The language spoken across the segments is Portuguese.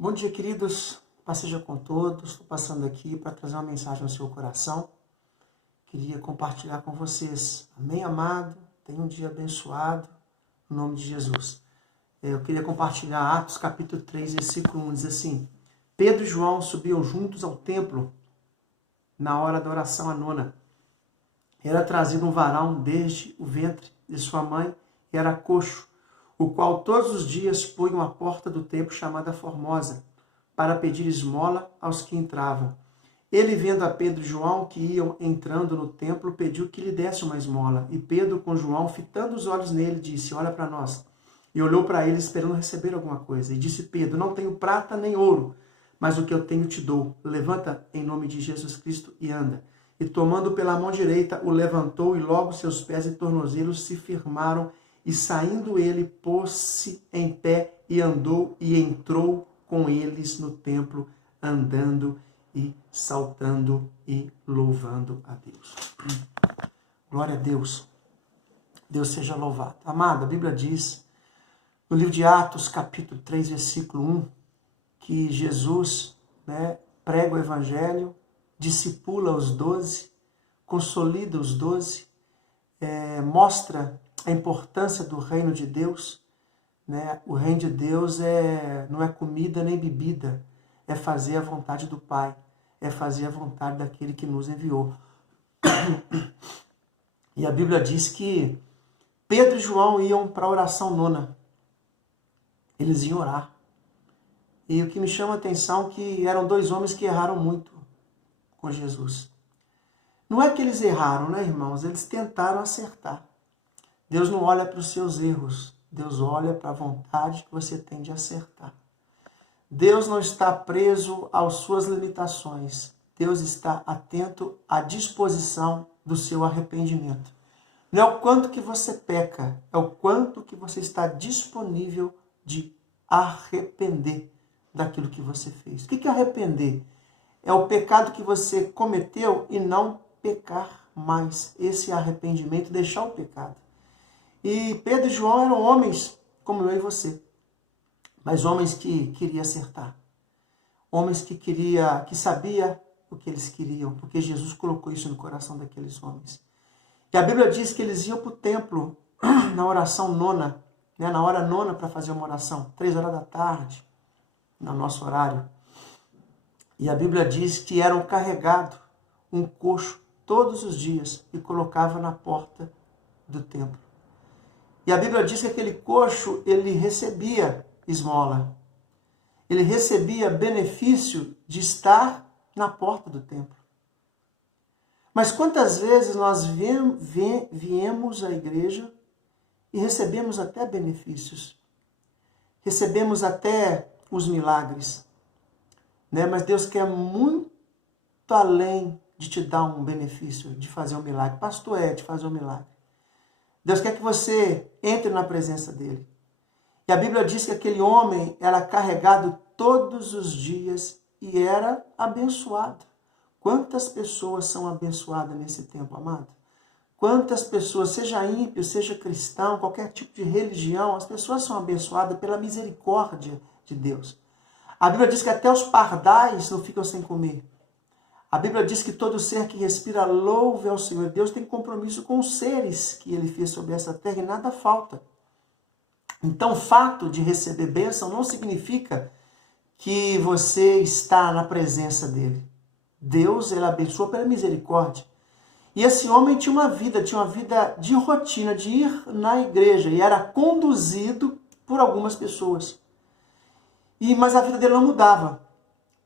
Bom dia, queridos. Paz seja com todos. Estou passando aqui para trazer uma mensagem ao seu coração. Queria compartilhar com vocês. Amém, amado? Tenha um dia abençoado, em nome de Jesus. Eu queria compartilhar Atos capítulo 3, versículo 1. Diz assim: Pedro e João subiam juntos ao templo na hora da oração à nona. Era trazido um varão desde o ventre de sua mãe e era coxo, o qual todos os dias punham à porta do templo chamada Formosa, para pedir esmola aos que entravam. Ele, vendo a Pedro e João que iam entrando no templo, pediu que lhe desse uma esmola. E Pedro, com João, fitando os olhos nele, disse: Olha para nós. E olhou para ele, esperando receber alguma coisa. E disse Pedro: Não tenho prata nem ouro, mas o que eu tenho te dou. Levanta em nome de Jesus Cristo e anda. E tomando pela mão direita, o levantou, e logo seus pés e tornozelos se firmaram. E saindo ele, pôs-se em pé e andou e entrou com eles no templo, andando e saltando e louvando a Deus. Glória a Deus. Deus seja louvado. Amado, a Bíblia diz, no livro de Atos, capítulo 3, versículo 1, que Jesus prega o Evangelho, discipula os 12, consolida os 12, mostra a importância do reino de Deus. O reino de Deus não é comida nem bebida, é fazer a vontade do Pai, é fazer a vontade daquele que nos enviou. E a Bíblia diz que Pedro e João iam para a oração nona. Eles iam orar. E o que me chama a atenção é que eram dois homens que erraram muito com Jesus. Não é que eles erraram, né, irmãos? Eles tentaram acertar. Deus não olha para os seus erros. Deus olha para a vontade que você tem de acertar. Deus não está preso às suas limitações. Deus está atento à disposição do seu arrependimento. Não é o quanto que você peca, é o quanto que você está disponível de arrepender daquilo que você fez. O que é arrepender? É o pecado que você cometeu e não pecar mais. Esse arrependimento, deixar o pecado. E Pedro e João eram homens como eu e você, mas homens que queriam acertar, homens que sabia o que eles queriam, porque Jesus colocou isso no coração daqueles homens. E a Bíblia diz que eles iam para o templo na oração nona, na hora nona para fazer uma oração, 3 horas da tarde, no nosso horário. E a Bíblia diz que eram carregados um coxo todos os dias e colocava na porta do templo. E a Bíblia diz que aquele coxo, ele recebia esmola. Ele recebia benefício de estar na porta do templo. Mas quantas vezes nós viemos à igreja e recebemos até benefícios. Recebemos até os milagres. Mas Deus quer muito além de te dar um benefício, de fazer um milagre. Pastor, de fazer um milagre. Deus quer que você entre na presença dele. E a Bíblia diz que aquele homem era carregado todos os dias e era abençoado. Quantas pessoas são abençoadas nesse tempo, amado? Quantas pessoas, seja ímpio, seja cristão, qualquer tipo de religião, as pessoas são abençoadas pela misericórdia de Deus. A Bíblia diz que até os pardais não ficam sem comer. A Bíblia diz que todo ser que respira louve ao Senhor. Deus tem compromisso com os seres que ele fez sobre essa terra e nada falta. Então, o fato de receber bênção não significa que você está na presença dele. Deus, ele abençoa pela misericórdia. E esse homem tinha uma vida de rotina, de ir na igreja. E era conduzido por algumas pessoas. Mas a vida dele não mudava.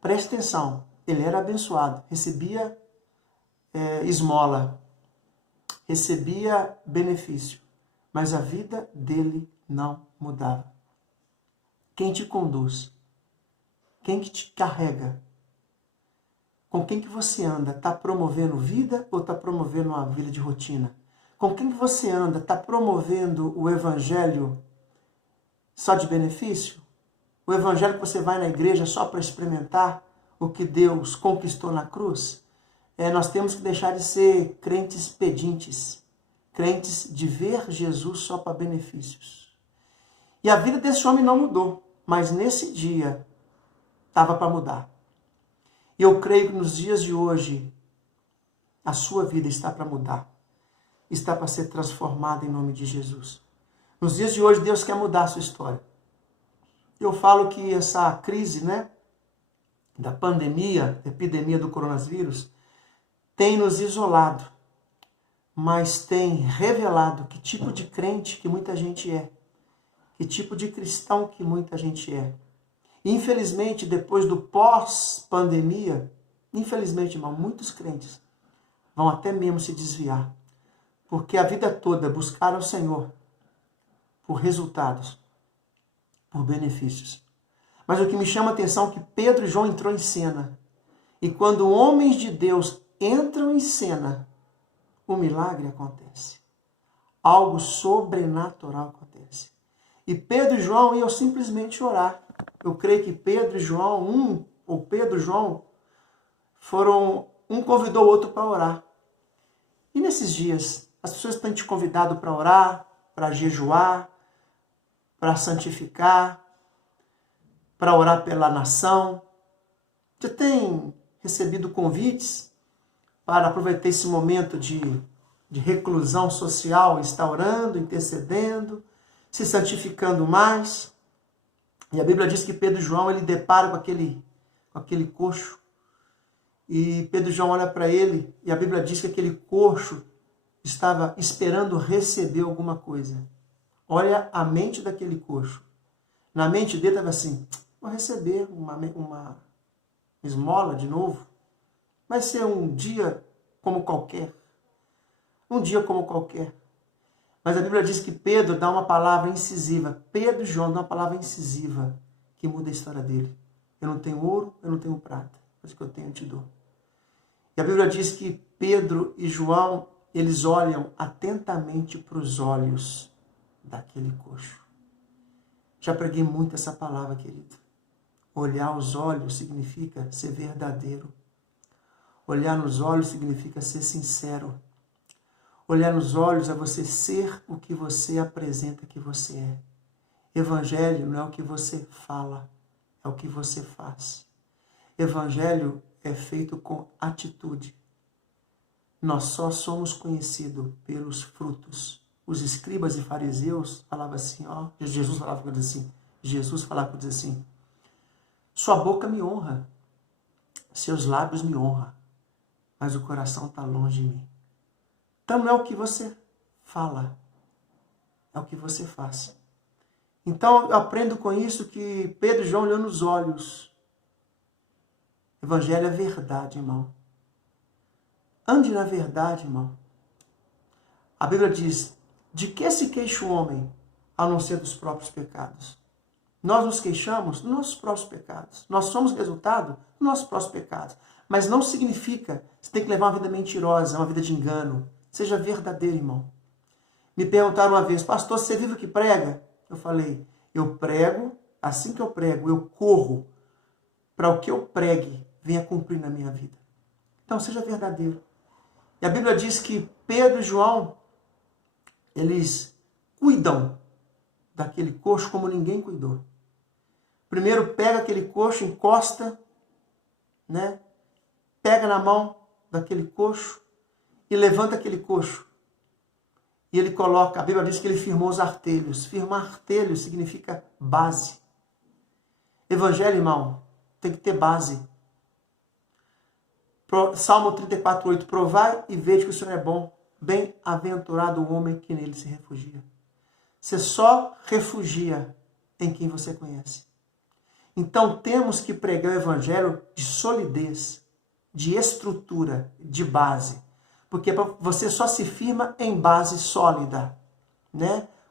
Preste atenção. Ele era abençoado, recebia esmola, recebia benefício, mas a vida dele não mudava. Quem te conduz? Quem que te carrega? Com quem que você anda? Está promovendo vida ou está promovendo uma vida de rotina? Com quem que você anda? Está promovendo o evangelho só de benefício? O evangelho que você vai na igreja só para experimentar o que Deus conquistou na cruz? Nós temos que deixar de ser crentes pedintes, crentes de ver Jesus só para benefícios. E a vida desse homem não mudou, mas nesse dia estava para mudar. E eu creio que nos dias de hoje, a sua vida está para mudar. Está para ser transformada em nome de Jesus. Nos dias de hoje, Deus quer mudar a sua história. Eu falo que essa crise, da pandemia, da epidemia do coronavírus, tem nos isolado, mas tem revelado que tipo de crente que muita gente é, que tipo de cristão que muita gente é. Infelizmente, depois do pós-pandemia, infelizmente, irmão, muitos crentes vão até mesmo se desviar, porque a vida toda buscaram o Senhor por resultados, por benefícios. Mas o que me chama a atenção é que Pedro e João entrou em cena. E quando homens de Deus entram em cena, o milagre acontece. Algo sobrenatural acontece. E Pedro e João iam simplesmente orar. Eu creio que Pedro e João, um convidou o outro para orar. E nesses dias, as pessoas têm te convidado para orar, para jejuar, para santificar, para orar pela nação. Você tem recebido convites para aproveitar esse momento de reclusão social, estar orando, intercedendo, se santificando mais. E a Bíblia diz que Pedro e João, ele depara com aquele coxo. E Pedro e João olha para ele, e a Bíblia diz que aquele coxo estava esperando receber alguma coisa. Olha a mente daquele coxo. Na mente dele estava assim, vou receber uma esmola de novo. Vai ser um dia como qualquer. Um dia como qualquer. Mas a Bíblia diz que Pedro dá uma palavra incisiva. Pedro e João dão uma palavra incisiva que muda a história dele. Eu não tenho ouro, eu não tenho prata. Mas o que eu tenho eu te dou. E a Bíblia diz que Pedro e João, eles olham atentamente para os olhos daquele coxo. Já preguei muito essa palavra, querido. Olhar os olhos significa ser verdadeiro. Olhar nos olhos significa ser sincero. Olhar nos olhos é você ser o que você apresenta que você é. Evangelho não é o que você fala, é o que você faz. Evangelho é feito com atitude. Nós só somos conhecidos pelos frutos. Os escribas e fariseus falavam assim, Jesus falava com eles assim, sua boca me honra, seus lábios me honram, mas o coração está longe de mim. Então não é o que você fala, é o que você faz. Então eu aprendo com isso que Pedro e João olhando nos olhos. Evangelho é verdade, irmão. Ande na verdade, irmão. A Bíblia diz, de que se queixa o homem, a não ser dos próprios pecados? Nós nos queixamos dos nossos próprios pecados. Nós somos resultado dos nossos próprios pecados. Mas não significa que você tem que levar uma vida mentirosa, uma vida de engano. Seja verdadeiro, irmão. Me perguntaram uma vez, pastor, você vive o que prega? Eu falei, eu prego, assim que eu prego, eu corro para o que eu pregue venha cumprir na minha vida. Então, seja verdadeiro. E a Bíblia diz que Pedro e João, eles cuidam daquele coxo como ninguém cuidou. Primeiro pega aquele coxo, encosta, pega na mão daquele coxo e levanta aquele coxo. E ele coloca, a Bíblia diz que ele firmou os artelhos. Firmar artelhos significa base. Evangelho, irmão, tem que ter base. Salmo 34:8, provai e vede que o Senhor é bom. Bem-aventurado o homem que nele se refugia. Você só refugia em quem você conhece. Então temos que pregar o evangelho de solidez, de estrutura, de base. Porque você só se firma em base sólida,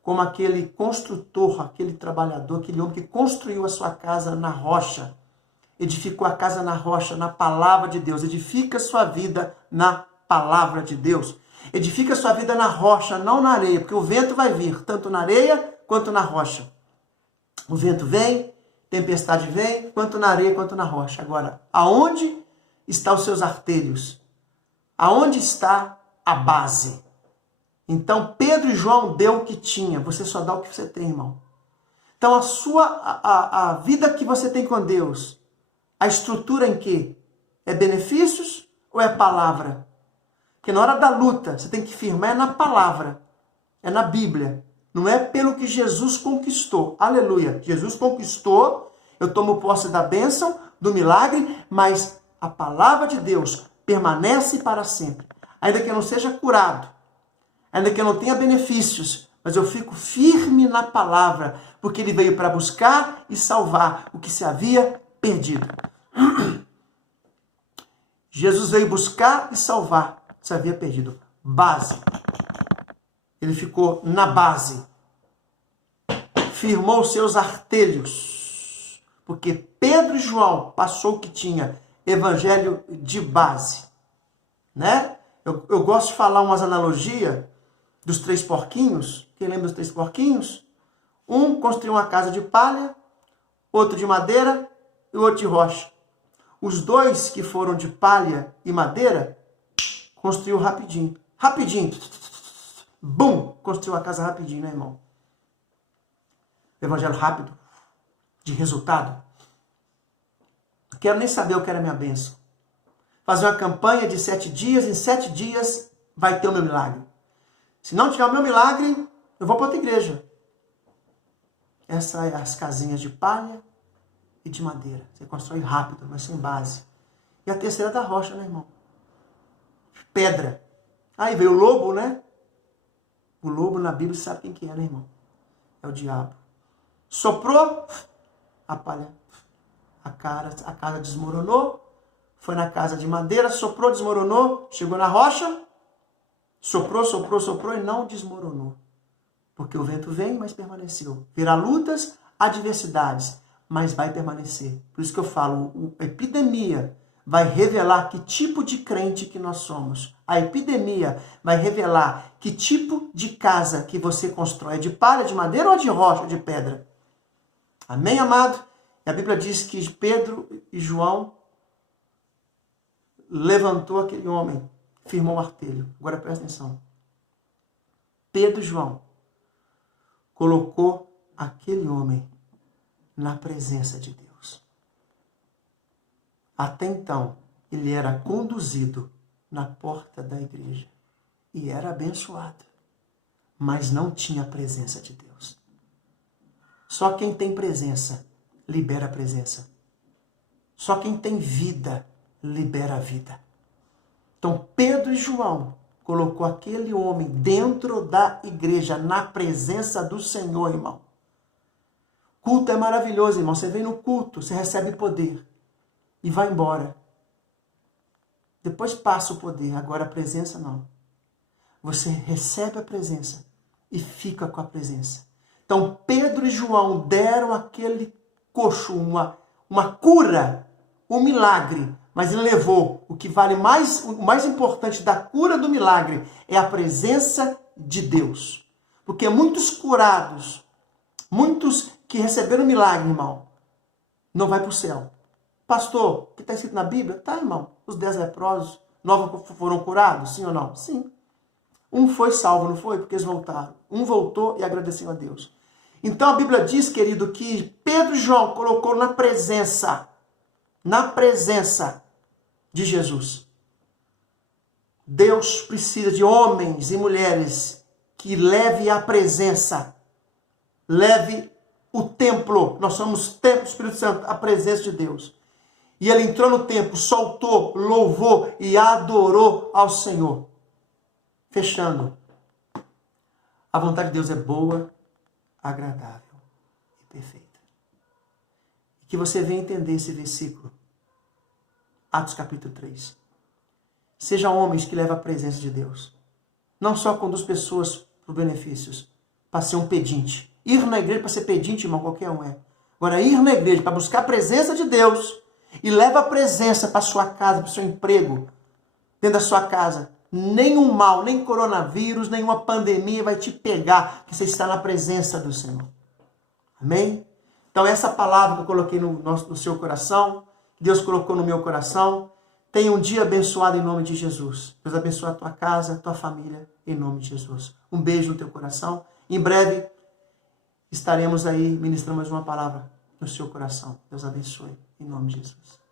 Como aquele construtor, aquele trabalhador, aquele homem que construiu a sua casa na rocha. Edificou a casa na rocha, na palavra de Deus. Edifica a sua vida na palavra de Deus. Edifica a sua vida na rocha, não na areia, porque o vento vai vir, tanto na areia quanto na rocha. O vento vem, tempestade vem, tanto na areia quanto na rocha. Agora, aonde estão os seus artelhos? Aonde está a base? Então, Pedro e João deu o que tinha. Você só dá o que você tem, irmão. Então, a vida que você tem com Deus A estrutura em que? É benefícios ou é palavra? Porque na hora da luta, você tem que firmar é na palavra, é na Bíblia. Não é pelo que Jesus conquistou. Aleluia. Jesus conquistou, eu tomo posse da bênção, do milagre, mas a palavra de Deus permanece para sempre. Ainda que eu não seja curado, ainda que eu não tenha benefícios, mas eu fico firme na palavra, porque ele veio para buscar e salvar o que se havia perdido. Jesus veio buscar e salvar o que se havia perdido. Base. Ele ficou na base. Firmou seus artelhos. Porque Pedro e João passou o que tinha. Evangelho de base. Né? Eu gosto de falar umas analogias dos 3 porquinhos. Quem lembra dos 3 porquinhos? Um construiu uma casa de palha, outro de madeira e o outro de rocha. Os 2 que foram de palha e madeira, construiu rapidinho. Rapidinho. Bum! Construiu a casa rapidinho, né, irmão? Evangelho rápido, de resultado. Não quero nem saber o que era minha bênção. Fazer uma campanha de 7 dias, em 7 dias vai ter o meu milagre. Se não tiver o meu milagre, eu vou para outra igreja. Essas são as casinhas de palha e de madeira. Você constrói rápido, mas sem base. E a terceira da rocha, né, irmão? Pedra. Aí veio o lobo, né? O lobo na Bíblia sabe quem que é, né, irmão? É o diabo. Soprou, a palha. A casa desmoronou. Foi na casa de madeira, soprou, desmoronou. Chegou na rocha. Soprou, soprou, soprou e não desmoronou. Porque o vento vem, mas permaneceu. Virá lutas, adversidades, mas vai permanecer. Por isso que eu falo, a epidemia vai revelar que tipo de crente que nós somos. A epidemia vai revelar que tipo de casa que você constrói. É de palha, de madeira ou de rocha, de pedra? Amém, amado? E a Bíblia diz que Pedro e João levantou aquele homem, firmou o artelho. Agora presta atenção. Pedro e João colocou aquele homem na presença de Deus. Até então, ele era conduzido na porta da igreja e era abençoado, mas não tinha a presença de Deus. Só quem tem presença, libera a presença. Só quem tem vida, libera a vida. Então, Pedro e João colocou aquele homem dentro da igreja, na presença do Senhor, irmão. Culto é maravilhoso, irmão. Você vem no culto, você recebe poder e vai embora. Depois passa o poder, agora a presença não. Você recebe a presença e fica com a presença. Então, Pedro e João deram aquele coxo uma cura, um milagre, mas ele levou o que vale mais, o mais importante da cura do milagre é a presença de Deus. Porque muitos curados, muitos que receberam milagre, irmão, não vai para o céu. Pastor, o que está escrito na Bíblia? Tá, irmão. Os 10 leprosos, 9 foram curados, sim ou não? Sim. Um foi salvo, não foi? Porque eles voltaram. Um voltou e agradeceu a Deus. Então a Bíblia diz, querido, que Pedro e João colocou na presença de Jesus. Deus precisa de homens e mulheres que leve a presença, leve o templo. Nós somos templo do Espírito Santo, a presença de Deus. E ele entrou no templo, soltou, louvou e adorou ao Senhor. Fechando. A vontade de Deus é boa, agradável e perfeita. E que você venha entender esse versículo. Atos capítulo 3. Sejam homens que levam a presença de Deus. Não só conduz pessoas por benefícios, para ser um pedinte. Ir na igreja para ser pedinte, irmão, qualquer um é. Agora, ir na igreja para buscar a presença de Deus e leva a presença para sua casa, para o seu emprego, dentro da sua casa. Nenhum mal, nem coronavírus, nenhuma pandemia vai te pegar, porque você está na presença do Senhor. Amém? Então, essa palavra que eu coloquei no seu coração, que Deus colocou no meu coração, tenha um dia abençoado em nome de Jesus. Deus abençoe a tua casa, a tua família, em nome de Jesus. Um beijo no teu coração. Em breve, estaremos aí ministrando mais uma palavra no seu coração. Deus abençoe, em nome de Jesus.